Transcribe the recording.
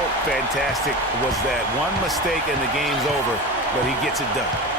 How fantastic was that? One mistake and the game's over, but he gets it done.